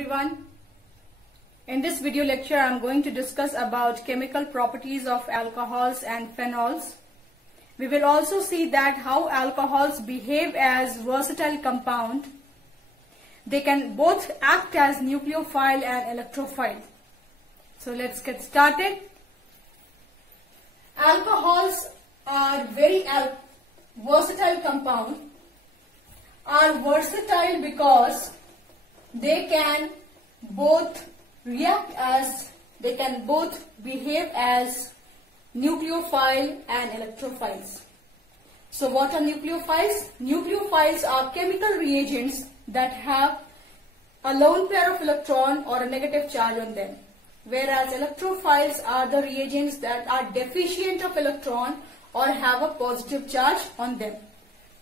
everyone. In this video lecture, I am going to discuss about chemical properties of alcohols and phenols. We will also see that how alcohols behave as versatile compound. They can both act as nucleophile and electrophile. So let's get started. Alcohols are very versatile compound. Are versatile because they can both behave as nucleophile and electrophiles. So what are nucleophiles? Nucleophiles are chemical reagents that have a lone pair of electron or a negative charge on them, whereas electrophiles are the reagents that are deficient of electron or have a positive charge on them.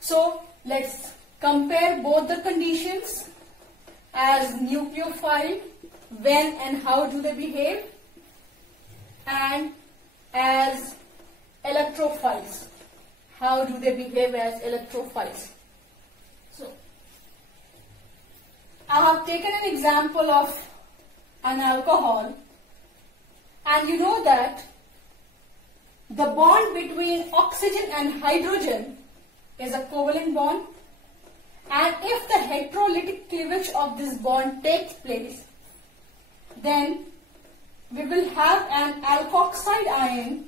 So let's compare both the conditions. As nucleophile, when and how do they behave, and as electrophiles, how do they behave as electrophiles. So I have taken an example of an alcohol, and you know that the bond between oxygen and hydrogen is a covalent bond. And if the heterolytic cleavage of this bond takes place, then we will have an alkoxide ion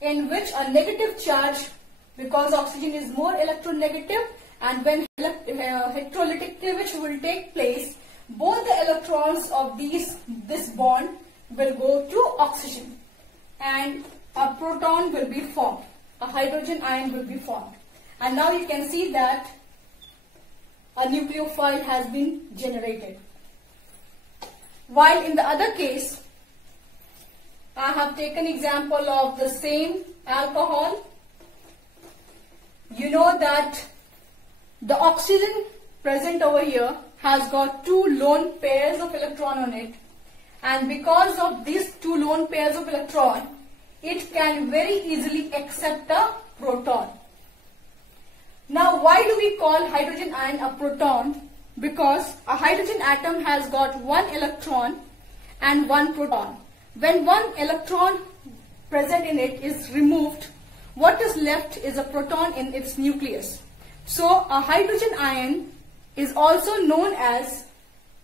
in which a negative charge, because oxygen is more electronegative, and when heterolytic cleavage will take place, both the electrons of this bond will go to oxygen and a proton will be formed, a hydrogen ion will be formed. And now you can see that a nucleophile has been generated. While in the other case, I have taken example of the same alcohol. You know that the oxygen present over here has got two lone pairs of electron on it, and because of these two lone pairs of electron, it can very easily accept a proton. Now, why do we call hydrogen ion a proton? Because a hydrogen atom has got one electron and one proton. When one electron present in it is removed, what is left is a proton in its nucleus. So, a hydrogen ion is also known as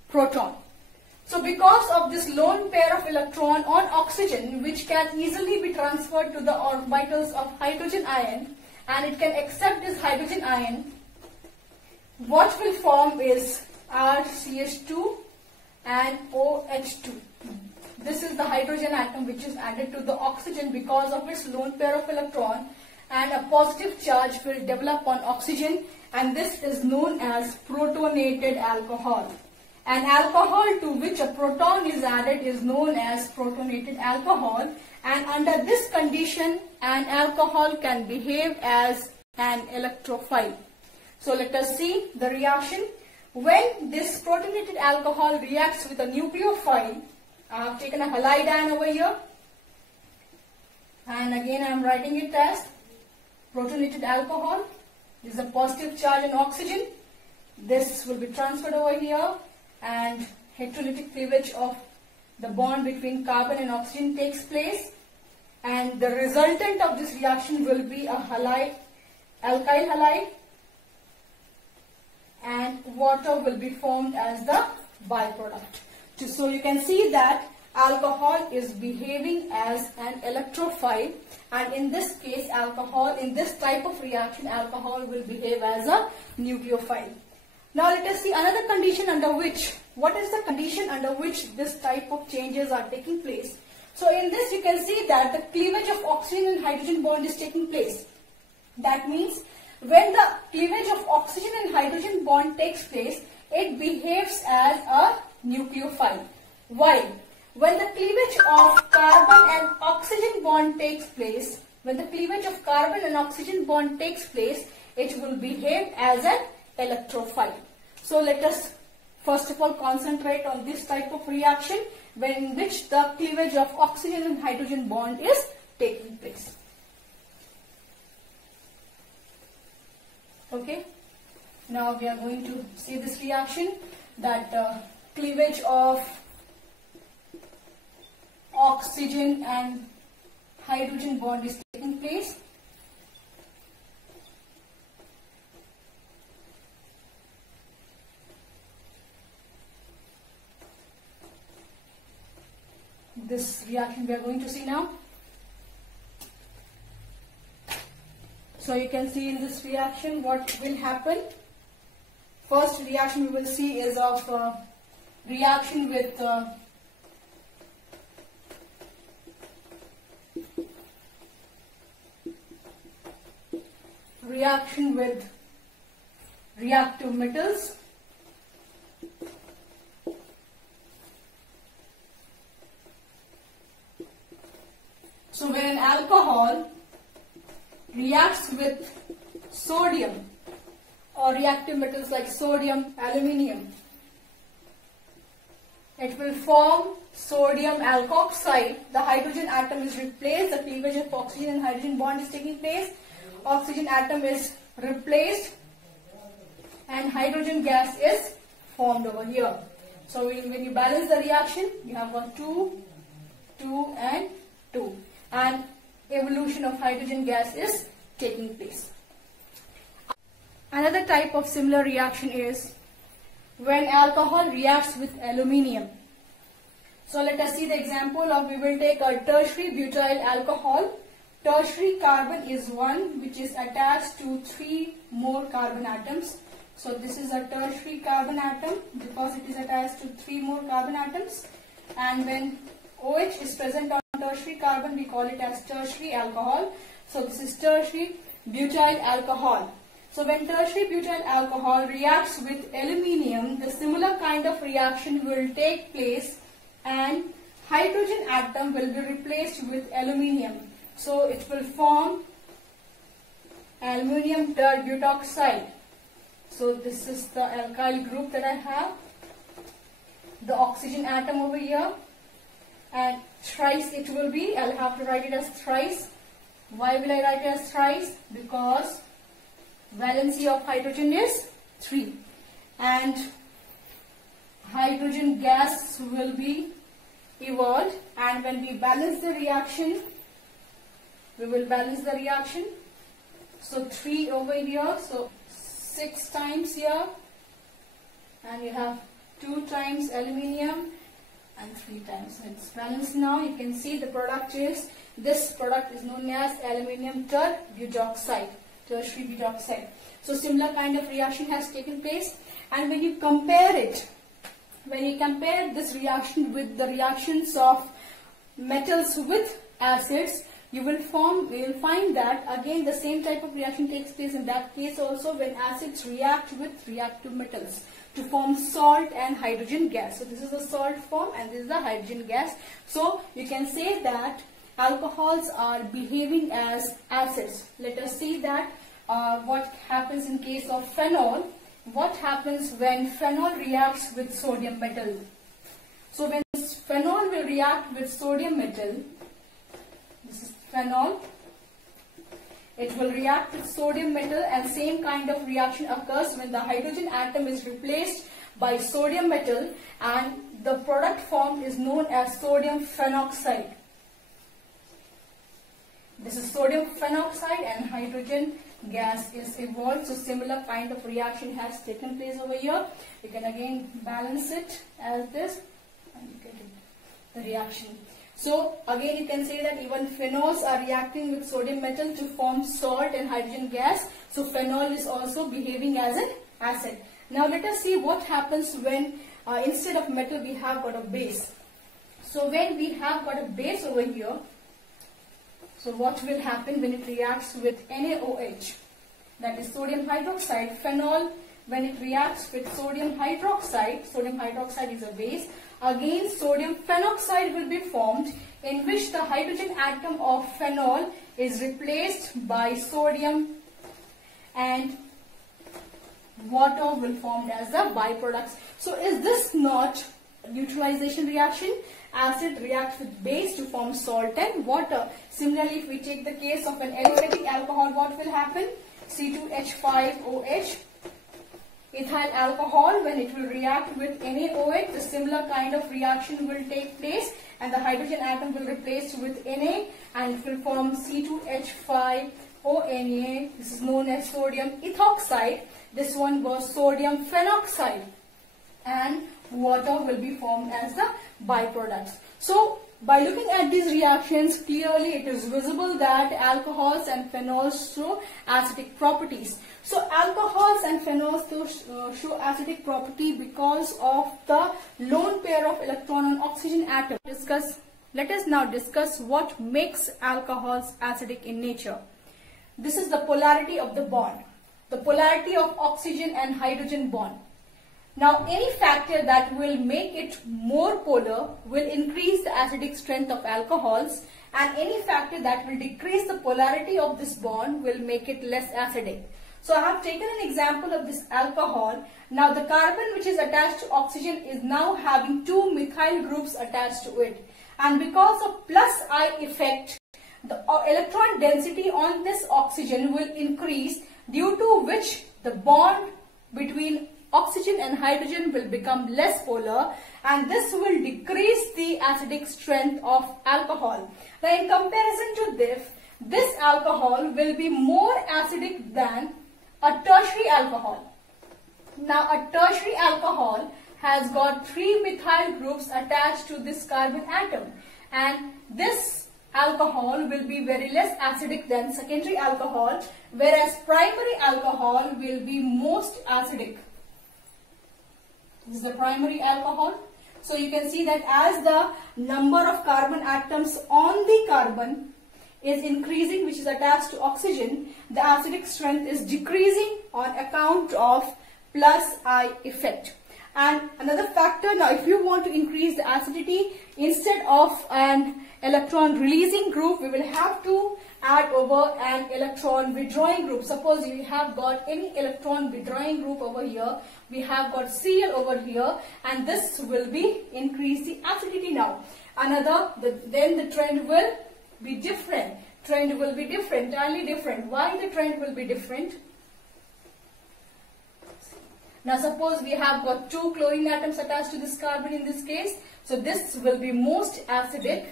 proton. So, because of this lone pair of electron on oxygen, which can easily be transferred to the orbitals of hydrogen ion, and it can accept this hydrogen ion, what will form is RCH2 and OH2. This is the hydrogen atom which is added to the oxygen because of its lone pair of electron, and a positive charge will develop on oxygen, and this is known as protonated alcohol. An alcohol to which a proton is added is known as protonated alcohol, and under this condition an alcohol can behave as an electrophile. So let us see the reaction. When this protonated alcohol reacts with a nucleophile, I have taken a halide ion over here, and again I am writing it as protonated alcohol. This is a positive charge on oxygen. This will be transferred over here, and heterolytic cleavage of the bond between carbon and oxygen takes place, and the resultant of this reaction will be a halide, alkyl halide, and water will be formed as the byproduct. So you can see that alcohol is behaving as an electrophile, and in this case in this type of reaction, alcohol will behave as a nucleophile. Now let us see another condition under which, what is the condition under which this type of changes are taking place. So in this you can see that the cleavage of oxygen and hydrogen bond is taking place. That means when the cleavage of oxygen and hydrogen bond takes place, it behaves as a nucleophile. Why? When the cleavage of carbon and oxygen bond takes place, it will behave as an electrophile. So let us first of all concentrate on this type of reaction in which the cleavage of oxygen and hydrogen bond is taking place. Okay. Now we are going to see this reaction, that cleavage of oxygen and hydrogen bond is taking place. This reaction we are going to see now. So you can see in this reaction what will happen. First reaction we will see is of reaction with reactive metals. So when an alcohol reacts with sodium or reactive metals like sodium, aluminium, it will form sodium alkoxide. The hydrogen atom is replaced, the cleavage of oxygen and hydrogen bond is taking place. Oxygen atom is replaced and hydrogen gas is formed over here. So when you balance the reaction, you have got 2, 2 and 2. And evolution of hydrogen gas is taking place. Another type of similar reaction is when alcohol reacts with aluminium. So let us see the example of, we will take a tertiary butyl alcohol. Tertiary carbon is 1 which is attached to 3 more carbon atoms. So this is a tertiary carbon atom because it is attached to 3 more carbon atoms. And when OH is present on tertiary carbon, we call it as tertiary alcohol. So this is tertiary butyl alcohol. So when tertiary butyl alcohol reacts with aluminium, the similar kind of reaction will take place and hydrogen atom will be replaced with aluminium. So it will form aluminium terbutoxide. So this is the alkyl group that I have. The oxygen atom over here. And thrice it will be, I'll have to write it as thrice. Why will I write it as thrice? Because valency of hydrogen is 3. And hydrogen gas will be evolved. And when we balance the reaction, we will balance the reaction. So 3 over here, so 6 times here. And you have 2 times aluminium. And 3 times. It's balanced now. You can see the product is, this product is known as aluminium terbutoxide, tertiary butoxide. So similar kind of reaction has taken place. And when you compare it, when you compare this reaction with the reactions of metals with acids, you will find that again the same type of reaction takes place in that case also when acids react with reactive metals to form salt and hydrogen gas. So this is the salt form and this is the hydrogen gas. So you can say that alcohols are behaving as acids. Let us see that what happens in case of phenol. What happens when phenol reacts with sodium metal? So when phenol will react with sodium metal, this is phenol, it will react with sodium metal and same kind of reaction occurs when the hydrogen atom is replaced by sodium metal and the product formed is known as sodium phenoxide. This is sodium phenoxide and hydrogen gas is evolved. So similar kind of reaction has taken place over here. You can again balance it as this and you get the reaction. So again you can say that even phenols are reacting with sodium metal to form salt and hydrogen gas. So phenol is also behaving as an acid. Now let us see what happens when instead of metal we have got a base. So when we have got a base over here, so what will happen when it reacts with NaOH, that is sodium hydroxide? Phenol, when it reacts with sodium hydroxide is a base, again sodium phenoxide will be formed in which the hydrogen atom of phenol is replaced by sodium and water will form as the byproducts. So is this not neutralization reaction? Acid reacts with base to form salt and water. Similarly, if we take the case of an aromatic alcohol, what will happen? C2H5OH. ethyl alcohol, when it will react with NaOH, the similar kind of reaction will take place and the hydrogen atom will replace with Na and it will form C2H5ONa. This is known as sodium ethoxide. This one was sodium phenoxide, and water will be formed as the byproducts. So by looking at these reactions, clearly it is visible that alcohols and phenols show acidic properties. So alcohols and phenols show acidic property because of the lone pair of electron and oxygen atom. Let us now discuss what makes alcohols acidic in nature. This is the polarity of the bond, the polarity of oxygen and hydrogen bond. Now, any factor that will make it more polar will increase the acidic strength of alcohols, and any factor that will decrease the polarity of this bond will make it less acidic. So, I have taken an example of this alcohol. Now, the carbon which is attached to oxygen is now having two methyl groups attached to it. And because of plus I effect, the electron density on this oxygen will increase, due to which the bond between oxygen and hydrogen will become less polar, and this will decrease the acidic strength of alcohol. Now in comparison to this alcohol will be more acidic than a tertiary alcohol. Now a tertiary alcohol has got 3 methyl groups attached to this carbon atom, and this alcohol will be very less acidic than secondary alcohol, whereas primary alcohol will be most acidic. This is the primary alcohol. So you can see that as the number of carbon atoms on the carbon is increasing, which is attached to oxygen, the acidic strength is decreasing on account of plus I effect. And another factor, now if you want to increase the acidity, instead of an electron releasing group, we will have to add over an electron withdrawing group. Suppose you have got any electron withdrawing group over here, we have got Cl over here, and this will be increase the acidity now. Then the trend will be different. Trend will be different, entirely different. Why the trend will be different? Now suppose we have got 2 chlorine atoms attached to this carbon in this case. So this will be most acidic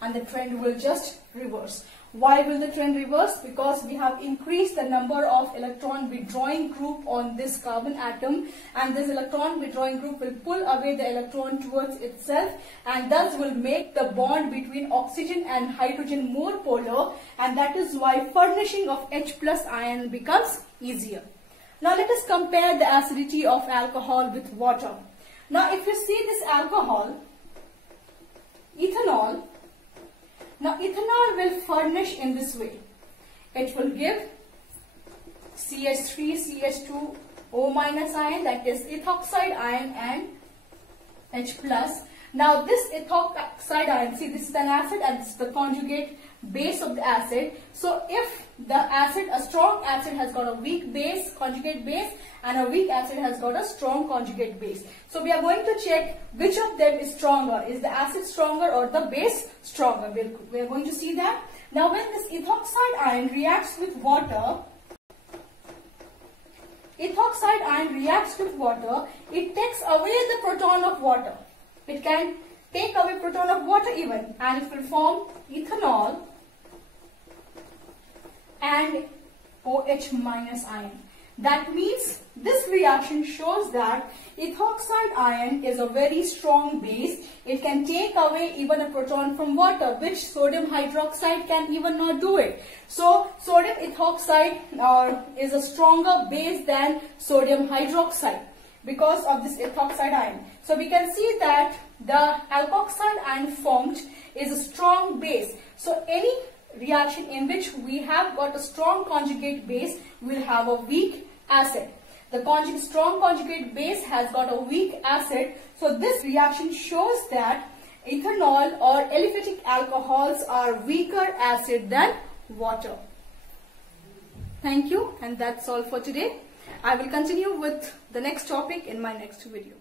and the trend will just reverse. Why will the trend reverse? Because we have increased the number of electron withdrawing group on this carbon atom, and this electron withdrawing group will pull away the electron towards itself, and thus will make the bond between oxygen and hydrogen more polar, and that is why furnishing of H plus ion becomes easier. Now let us compare the acidity of alcohol with water. Now if you see this alcohol, ethanol, now ethanol will furnish in this way. It will give CH3, CH2O minus ion, that is ethoxide ion, and H plus. Now this ethoxide ion, see this is an acid and this is the conjugate base of the acid. So if the acid, a strong acid has got a weak base, conjugate base, and a weak acid has got a strong conjugate base. So we are going to check which of them is stronger. Is the acid stronger or the base stronger? We are going to see that. Now when this ethoxide ion reacts with water, it takes away the proton of water. It can take away proton of water even, and it will form ethanol and OH minus ion. That means this reaction shows that ethoxide ion is a very strong base. It can take away even a proton from water, which sodium hydroxide can even not do it. So sodium ethoxide is a stronger base than sodium hydroxide because of this ethoxide ion. So we can see that the alkoxide ion formed is a strong base. So any reaction in which we have got a strong conjugate base will have a weak acid. The strong conjugate base has got a weak acid. So this reaction shows that ethanol or aliphatic alcohols are weaker acid than water. Thank you, and that's all for today. I will continue with the next topic in my next video.